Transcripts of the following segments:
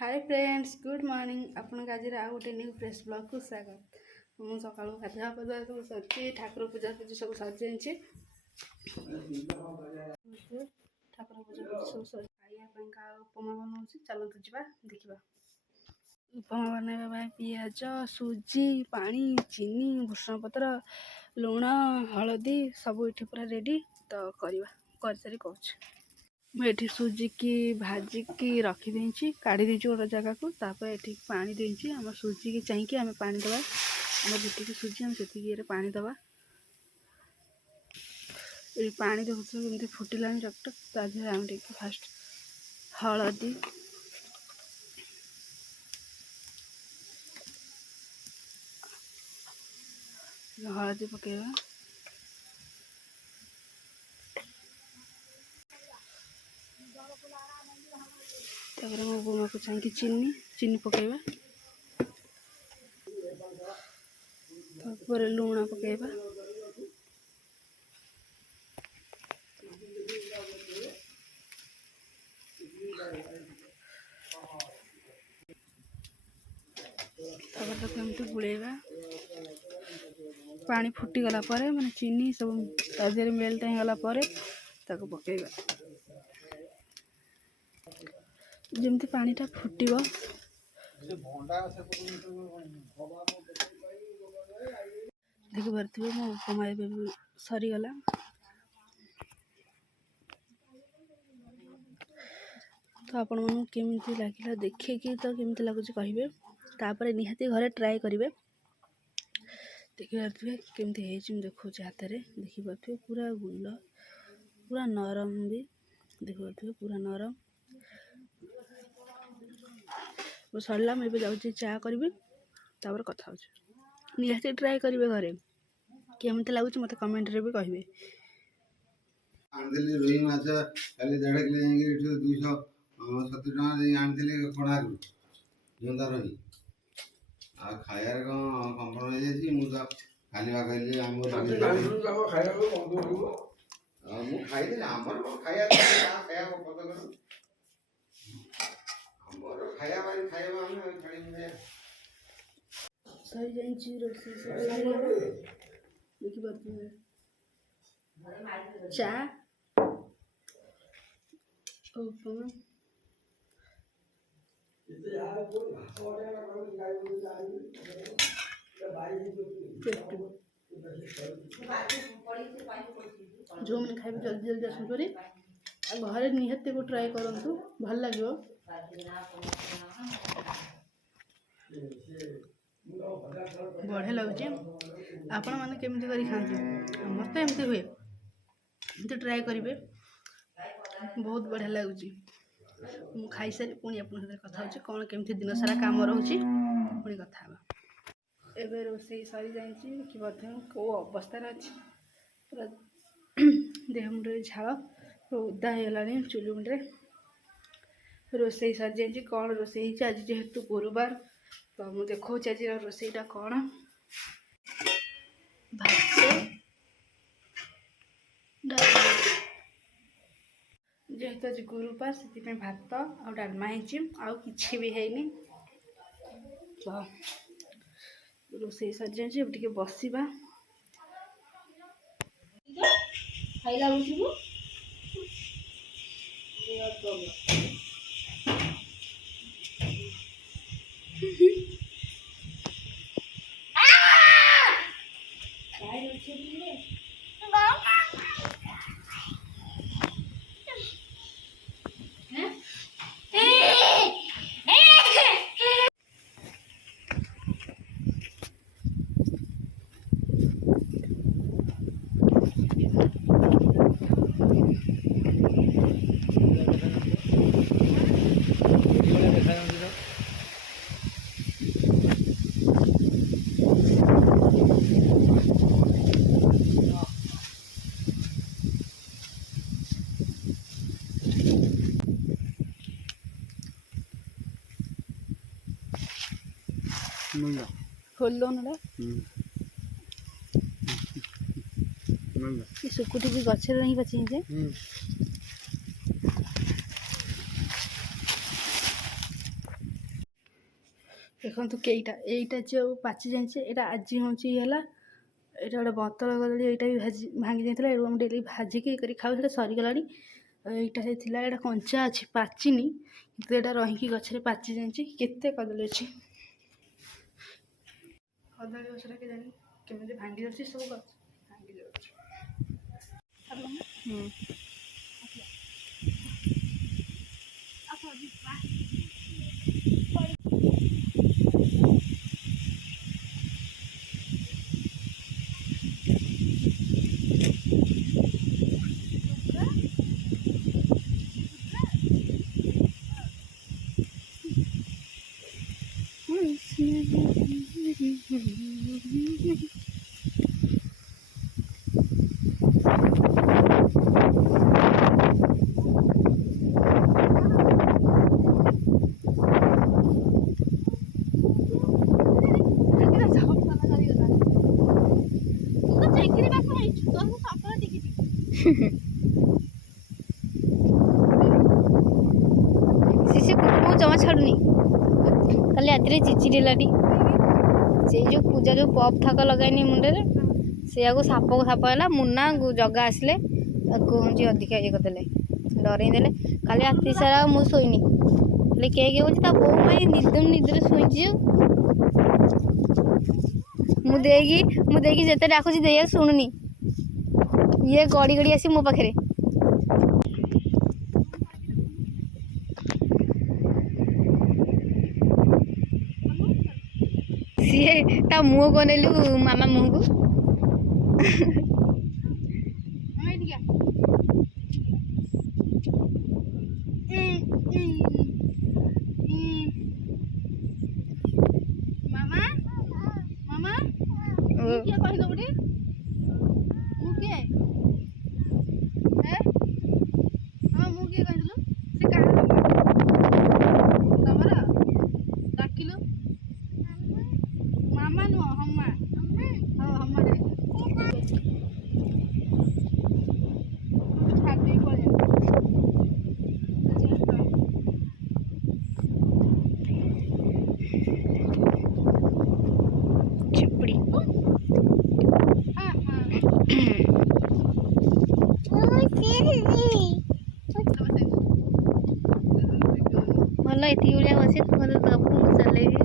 Hi friends good morning आपन आज गोटे न्यू फ्रेश ब्लॉग को स्वागत। मुझे सका गाधा पाधा सब सर ठाकुर पूजा पूजी सब सर जाइए ठाकुर पूजा पूजी सब सर खाइया उपमा बनाऊँ चलते जा देखा उपमा बनवा पिज सुजी पानी चीनी भूषण पत्र लुण हलदी सब ये पूरा रेडी तो करवा कर सारी कौच मुझे सुजिकी भाजिकी रखीदे काढ़ी देती गोटे जगह को तापर ये पानी देती आम सुजी की चाहिए आम पा दबा आम जी सुजी आम से पानी दबा ये पानी देखते फुटिला चकटक तादेह आम फास्ट हलदी हलदी पकेवा तापर मो बोमा को चाहिए चीनी चीनी पकेवा तापर लुण पकेवा तापर तो केमती बुलेवा पानी फुटी गला परे माने चीनी सब तादेह मेल्ट हो गला परे ताको पकेवा जमती पानीटा फुटब देखिपे मो उपमा सरीगला तो आपण मन केमती लगे देखिए तो केमती लगुच कहे तापर निहाती घरे ट्राए करेंगे देखिपे केमती देखो हाथ में देखिपे पूरा गुंड पूरा नरम भी देखिपे पूरा नरम सरला मुझे जाऊँगी चा करी तापर कथा निहाती ट्राए करेंगे घरे केमती लगुच मत कमेंट रे भी कहे आनी रोही माछ कल 1.5 किलो 270 टका आनी कड़ाकू जुंदा रोही आ खायार कौन कम्प्रोमाइज मुझे खाली कहली आम खाई आमर खाया खाया पद कर खाया खाया छाड़ी सही जाइए रोषे देखिए चा उपमा जो मैंने खाइबे जल्दी जल्दी आसन करी घरे निहाती को ट्राए करूँ भल लगे बढ़िया लगुच आपण मैंने केमती कर खाते मत एमती हुए एमती ट्राए करेंगे बहुत बढ़िया लगुच मु खाई सारी पुणी आप कथा हो कौन केमती दिन सारा कम रोचे पुणी कथा एवं रोसे सरी जाइए कि कौ अवस्था अच्छी पूरा देह मुंडे झाड़ उदा होगा चुली मुंडे रोसे सरी जाइए कौन रोसे आज जेहेतु गुरुवार तो मुझे देखो आज रोसेटा कौन भात जेहेतु आज गुरुवार से भात आ डालमा होची भी हैनी तो रोसे सरी जाइए अब टे बसवा खाइला खोल दो ना सुकुटी भी गछ नहीं बची जे ଦେଖନ୍ତୁ କେଇଟା ଏଇଟା ଯେଉଁ ପାଚି ଯାଇଛି ଏଇଟା ଆଜି ହେଉଛି ହେଲା। ଏଇଟା ଗୋଟେ ବୋତଲ କଦଳୀ ଏଇଟା ବି ଭାଙ୍ଗି ଯାଇଥିଲା। ଏଇଟା ମୁଁ ଡେଲି ଭାଜିକି ଇଏ କରି ଖାଉ, ସେଇଟା ସରିଗଲାଣି। ଏଇଟା ହେଇଥିଲା, ଏଇଟା କଞ୍ଚା ଅଛି ପାଚିନି, କିନ୍ତୁ ଏଇଟା ରହିକି ଗଛରେ ପାଚି ଯାଇଛି। କେତେ କଦଳୀ ଅଛି, କଦଳୀ ଗଛଟା କେଜାଣି କେମିତି ଭାଙ୍ଗି ଯାଉଛି, ସବୁ ଗଛ ଭାଙ୍ଗି ଯାଉଛି। ଶିଶୁ କୁକୁରକୁ ଜମା ଛାଡ଼ୁନି। କାଲି ରାତିରେ ଚିଚିଡ଼ିଲାଟି, ସେଇ ଯେଉଁ ପୂଜା ଯେଉଁ ପପ୍ ଥାକ ଲଗାଇନି ମୁଣ୍ଡରେ, ସେଇଆକୁ ସାପକୁ ସାପ ହେଲା। ମୁନା ଜଗା ଆସିଲେ ତାକୁ ହେଉଛି ଅଧିକା ଇଏ କରିଦେଲେ, ଡରେଇ ଦେଲେ। କାଲି ରାତି ସାରା ମୁଁ ଶୋଇନି, ହେଲେ କିଏ ହେଉଛି ତା ବୋଉ ପାଇଁ ନିଦରେ ଶୋଇଛି। ମୁଁ ଦେଇକି ଯେତେ ଡାକୁଛି ଦେଇଆ ଶୁଣୁନି, ଇଏ ଗଡ଼ି ଗଡ଼ି ଆସି ମୋ ପାଖରେ। ସିଏ ତା ମୁହଁକୁ ଅନେଇଲୁ, ମାମା ମୁହଁକୁ। ଭଲ ଏତିକି ଭଳିଆ ବସି ମୋତେ ଦବୁ, ମୁଁ ଚଲେଇବି।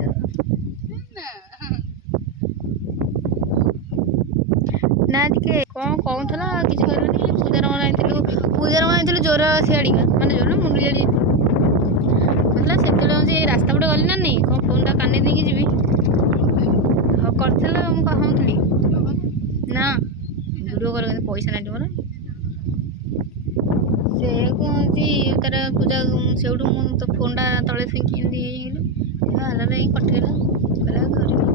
ନା ଟିକେ କ'ଣ କହୁଥିଲା, କିଛି କହିଲନି। ପୂଜାର ଆଣିଥିଲୁ ଜ୍ୱର ସିଆଡ଼ିକା, ମାନେ ଜ୍ୱର ମୁଣ୍ଡ ଇଆଡ଼ି କହୁଥିଲା। ସେତେବେଳେ ହେଉଛି ଏଇ ରାସ୍ତା ପଟେ ଗଲି ନା ନାଇଁ, କ'ଣ ଫୋନ୍ଟା କାନେଇ ଦେଇକି ଯିବି। ହଉ କରିଥିଲା, ମୁଁ କହୁଥିଲି ନା ଭିଡ଼ିଓ କଲ୍ କିନ୍ତୁ ପଇସା ନାହିଁ ମୋର। ସେକୁ ହେଉଛି ତାର ପୂଜା ସେଇଠୁ ମୁଁ ତ ଫୋନ୍ଟା ତଳେ ଥୋଇକି ଏମିତି ହେଇଗଲି, ହେଲା ହିଁ କଟିଗଲା। କହିଲା ଧରିବି।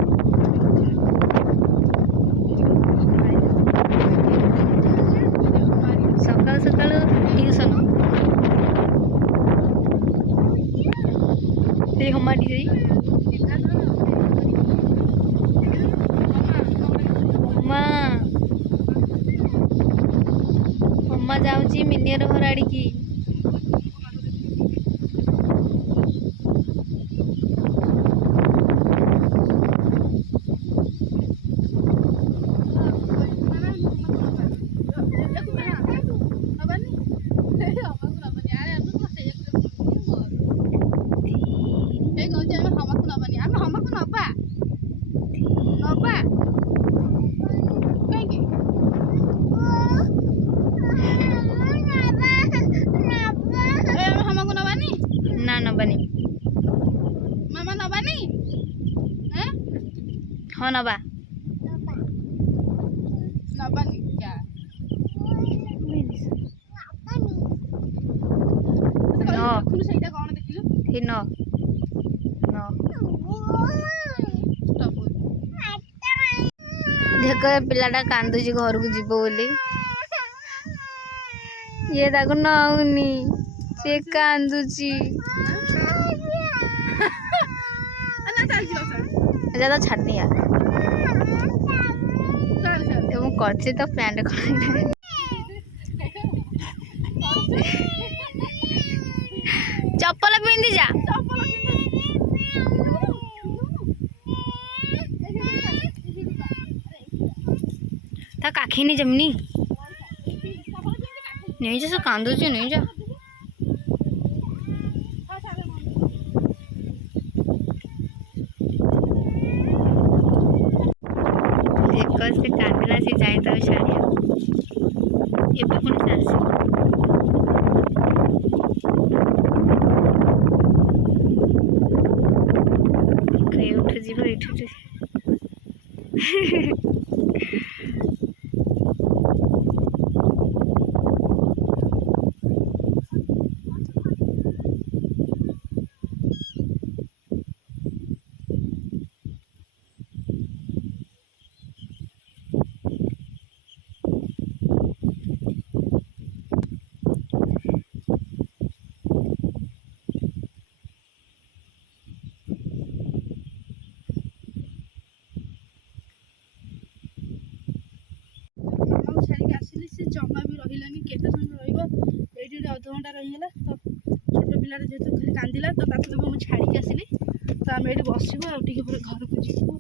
ସକାଳୁ ସକାଳୁ ଟିଉସନ୍ ସେଇ ହମାଟି ଯାଇ ଅମା ଯାଉଛି ମିନିୟର ଘର ଆଡ଼ିକି। ନା ନବାନି, ମାମା ନବାନି। ହଁ ନବା, ନବାନି ସେଇଟା କ'ଣ ଦେଖିଲୁ ଦେଖ ପିଲାଟା କାନ୍ଦୁଛି ଘରକୁ ଯିବ ବୋଲି। ଇଏ ତାକୁ ନଉନି, ସେ କାନ୍ଦୁଛି। ତ ଛାଡିଆ ମୁଁ କରିଛି ତ ପ୍ୟାଣ୍ଟ କ'ଣ ଚପଲ ପିନ୍ଧି ଯା। ତା କାଖେଇନି ଯେମିନି ନେଇଯା ସେ କାନ୍ଦୁଛି ନେଇଯା ଦେଖ ସେ କାନ୍ଦିଲା ସେ ଯାଇ ତାକୁ ଛାଡ଼ିବ ଏବେ ପୁଣି ସେ ଆସିବ ଏଇଠୁ ଯିବ ଏଇଠୁ ମାମାକୁ ଛାଡ଼ିକି ଆସିଲି ସେ ଜମା ବି ରହିଲାନି କେତେ ସମୟ ରହିବ ଏଇଠି ଅଧଘଣ୍ଟା ରହିଗଲା ତ ଛୋଟ ପିଲାଟା ଯେହେତୁ ଖାଲି କାନ୍ଦିଲା ତ ତାକୁ ମୁଁ ଛାଡ଼ିକି ଆସିଲି ତ ଆମେ ଏଇଠି ବସିବୁ ଆଉ ଟିକେ ପରେ ଘରକୁ ଯିବୁ।